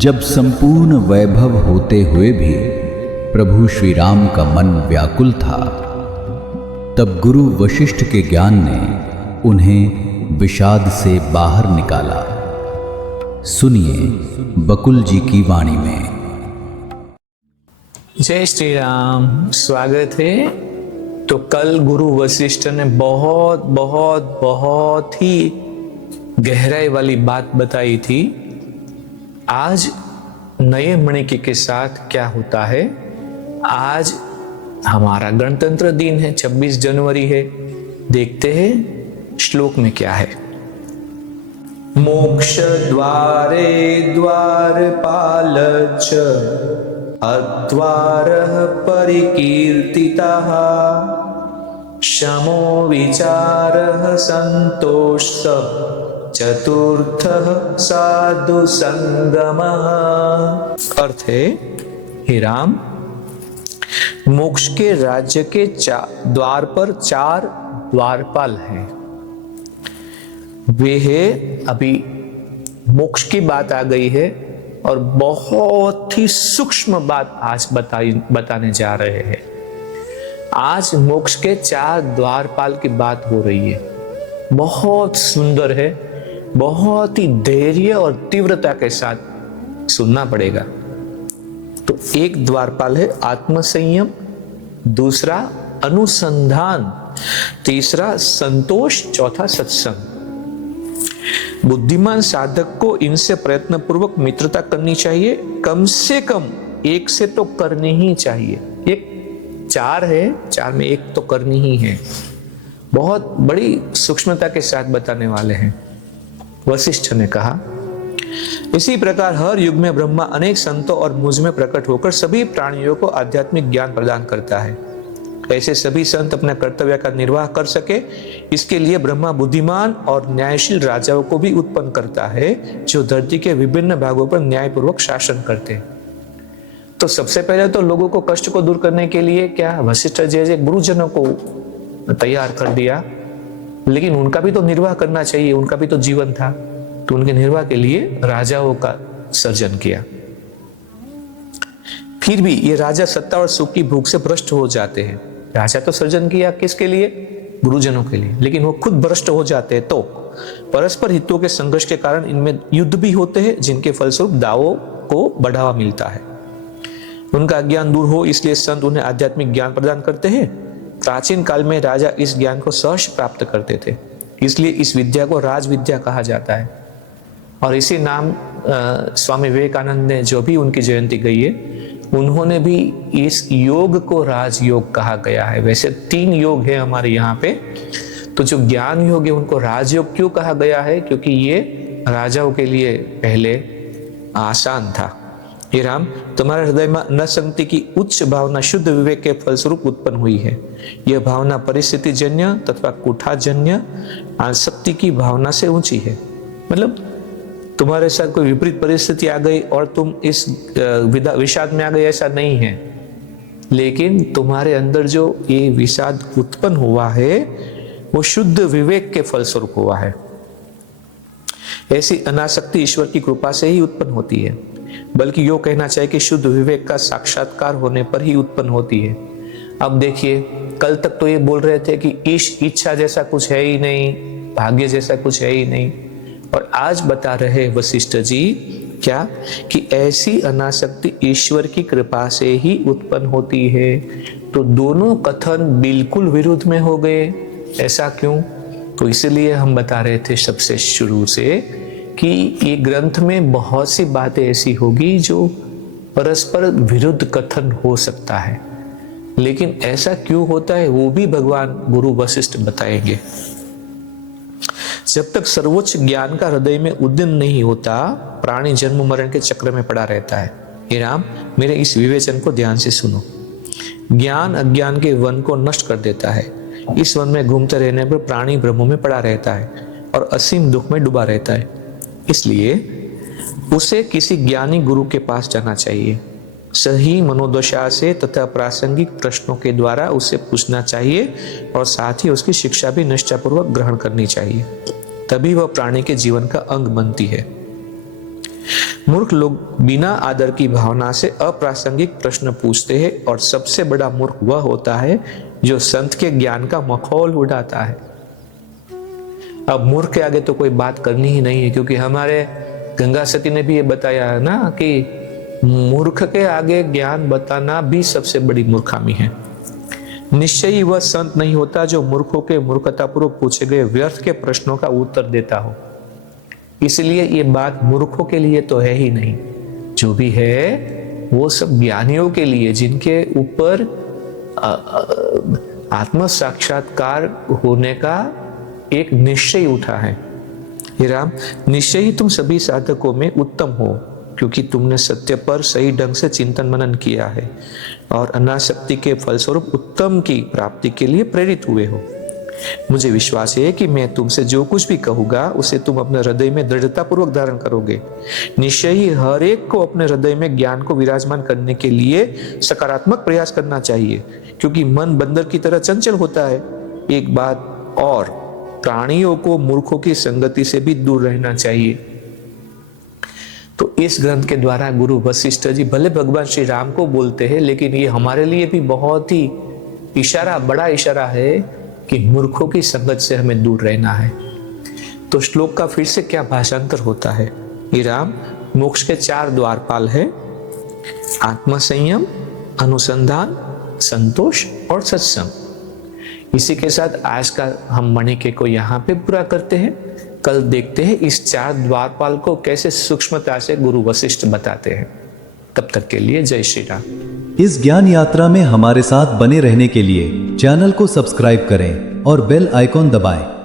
जब संपूर्ण वैभव होते हुए भी प्रभु श्री राम का मन व्याकुल था, तब गुरु वशिष्ठ के ज्ञान ने उन्हें विषाद से बाहर निकाला। सुनिए बकुल जी की वाणी में। जय श्री राम। स्वागत है। तो कल गुरु वशिष्ठ ने बहुत बहुत बहुत ही गहराई वाली बात बताई थी। आज नए मणिके के साथ क्या होता है, आज हमारा गणतंत्र दिन है, 26 जनवरी है। देखते हैं श्लोक में क्या है। मोक्ष द्वारे द्वारपाल च अद्वारः परिकीर्तितः शमो विचारः संतोषः चतुर्थः साधु संगमः। अर्थ है, हे राम, मोक्ष के राज्य के द्वार पर 4 द्वारपाल हैं। वे है, अभी मोक्ष की बात आ गई है और बहुत ही सूक्ष्म बात आज बताने जा रहे हैं। आज मोक्ष के 4 द्वारपाल की बात हो रही है। बहुत सुंदर है, बहुत ही धैर्य और तीव्रता के साथ सुनना पड़ेगा। तो एक द्वारपाल है आत्मसंयम, दूसरा अनुसंधान, तीसरा संतोष, चौथा सत्संग। बुद्धिमान साधक को इनसे प्रयत्न पूर्वक मित्रता करनी चाहिए। कम से कम एक से तो करनी ही चाहिए। एक 4 है, 4 में एक तो करनी ही है। बहुत बड़ी सूक्ष्मता के साथ बताने वाले हैं। वशिष्ठ ने कहा, इसी प्रकार हर युग में ब्रह्मा अनेक संतों और मुझ में प्रकट होकर सभी प्राणियों को आध्यात्मिक ज्ञान प्रदान करता है। ऐसे सभी संत अपने कर्तव्य का निर्वाह कर सके, इसके लिए ब्रह्मा बुद्धिमान और न्यायशील राजाओं को भी उत्पन्न करता है, जो धरती के विभिन्न भागों पर न्यायपूर्वक शासन करते हैं। तो सबसे पहले तो लोगों को कष्ट को दूर करने के लिए क्या वशिष्ठ जैसे गुरुजनों को तैयार कर दिया, लेकिन उनका भी तो निर्वाह करना चाहिए, उनका भी तो जीवन था। तो उनके निर्वाह के लिए राजाओं का सर्जन किया। फिर भी ये राजा सत्ता और सुख की भूख से भ्रष्ट हो जाते हैं। राजा तो सर्जन किया किसके लिए? गुरुजनों के लिए, लेकिन वो खुद भ्रष्ट हो जाते हैं। तो परस्पर हितों के संघर्ष के कारण इनमें युद्ध भी होते हैं, जिनके फलस्वरूप दावों को बढ़ावा मिलता है। उनका ज्ञान दूर हो, इसलिए संत उन्हें आध्यात्मिक ज्ञान प्रदान करते हैं। प्राचीन काल में राजा इस ज्ञान को सहज प्राप्त करते थे, इसलिए इस विद्या को राज विद्या कहा जाता है। और इसी नाम स्वामी विवेकानंद ने, जो भी उनकी जयंती गई है, उन्होंने भी इस योग को राजयोग कहा गया है। वैसे 3 योग है हमारे यहाँ पे, तो जो ज्ञान योग है उनको राजयोग क्यों कहा गया है? क्योंकि ये राजाओं के लिए पहले आसान था। हे राम, तुम्हारे हृदय में न संगति की उच्च भावना शुद्ध विवेक के फलस्वरूप उत्पन्न हुई है। यह भावना परिस्थिति जन्य तथा कुठाजन्य आसक्ति की भावना से ऊंची है। मतलब तुम्हारे साथ कोई विपरीत परिस्थिति आ गई और तुम इस विषाद में आ गए, ऐसा नहीं है। लेकिन तुम्हारे अंदर जो ये विषाद उत्पन्न हुआ है, वो शुद्ध विवेक के फलस्वरूप हुआ है। ऐसी अनासक्ति ईश्वर की कृपा से ही उत्पन्न होती है, बल्कि यो कहना चाहिए कि शुद्ध विवेक का साक्षात्कार होने पर ही उत्पन्न होती है। अब देखिए, कल तक तो ये बोल रहे थे कि इच्छा जैसा कुछ है ही नहीं, भाग्य जैसा कुछ है ही नहीं, और आज बता रहे वशिष्ठ जी क्या कि ऐसी अनासक्ति ईश्वर की कृपा से ही उत्पन्न होती है। तो दोनों कथन बिल्कुल विरुद्ध में हो गए। ऐसा क्यों? तो इसलिए हम बता रहे थे सबसे शुरू से कि ये ग्रंथ में बहुत सी बातें ऐसी होगी जो परस्पर विरुद्ध कथन हो सकता है, लेकिन ऐसा क्यों होता है वो भी भगवान गुरु वशिष्ठ बताएंगे। जब तक सर्वोच्च ज्ञान का हृदय में उद्यम नहीं होता, प्राणी जन्म मरण के चक्र में पड़ा रहता है। हे राम, मेरे इस विवेचन को ध्यान से सुनो। ज्ञान अज्ञान के वन को नष्ट कर देता है। इस वन में घूमते रहने पर प्राणी भ्रमों में पड़ा रहता है और असीम दुख में डूबा रहता है। इसलिए उसे किसी ज्ञानी गुरु के पास जाना चाहिए। सही मनोदशा से तथा प्रासंगिक प्रश्नों के द्वारा उसे पूछना चाहिए और साथ ही उसकी शिक्षा भी निष्ठापूर्वक ग्रहण करनी चाहिए। तभी वह प्राणी के जीवन का अंग बनती है। मूर्ख लोग बिना आदर की भावना से अप्रासंगिक प्रश्न पूछते हैं और सबसे बड़ा मूर्ख वह होता है जो संत के ज्ञान का मखौल उड़ाता है। अब मूर्ख के आगे तो कोई बात करनी ही नहीं है, क्योंकि हमारे गंगा सती ने भी ये बताया है ना कि मूर्ख के आगे ज्ञान बताना भी सबसे बड़ी मूर्खामी है। निश्चय ही वह संत नहीं होता जो मूर्खों के मूर्खतापूर्वक पूछे गए व्यर्थ के प्रश्नों का उत्तर देता हो। इसलिए ये बात मूर्खों के लिए तो है ही नहीं, जो भी है वो सब ज्ञानियों के लिए, जिनके ऊपर आत्म साक्षात्कार होने का एक निश्चय उठा है। हे राम, निश्चय ही तुम सभी साधकों में उत्तम हो, क्योंकि तुमने सत्य पर सही ढंग से चिंतन मनन किया है और अनासक्ति के फलस्वरूप उत्तम की प्राप्ति के लिए प्रेरित हुए हो। मुझे विश्वास है कि मैं तुमसे जो कुछ भी कहूंगा उसे तुम अपने हृदय में दृढ़ता पूर्वक धारण करोगे। निश्चय ही हर एक को अपने हृदय में ज्ञान को विराजमान करने के लिए सकारात्मक प्रयास करना चाहिए, क्योंकि मन बंदर की तरह चंचल होता है। एक बात और, प्राणियों को मूर्खों की संगति से भी दूर रहना चाहिए। तो इस ग्रंथ के द्वारा गुरु वशिष्ठ जी भले भगवान श्री राम को बोलते हैं, लेकिन ये हमारे लिए भी बहुत ही बड़ा इशारा है कि मूर्खों की संगत से हमें दूर रहना है। तो श्लोक का फिर से क्या भाषांतर होता है? ये राम, मोक्ष के 4 द्वारपाल है: आत्मसंयम, अनुसंधान, संतोष और सत्संग। इसी के साथ आज का हम मणिके को यहाँ पे पूरा करते हैं। कल देखते हैं इस 4 द्वारपाल को कैसे सूक्ष्मता से गुरु वशिष्ठ बताते हैं। तब तक के लिए जय श्री राम। इस ज्ञान यात्रा में हमारे साथ बने रहने के लिए चैनल को सब्सक्राइब करें और बेल आइकॉन दबाएं।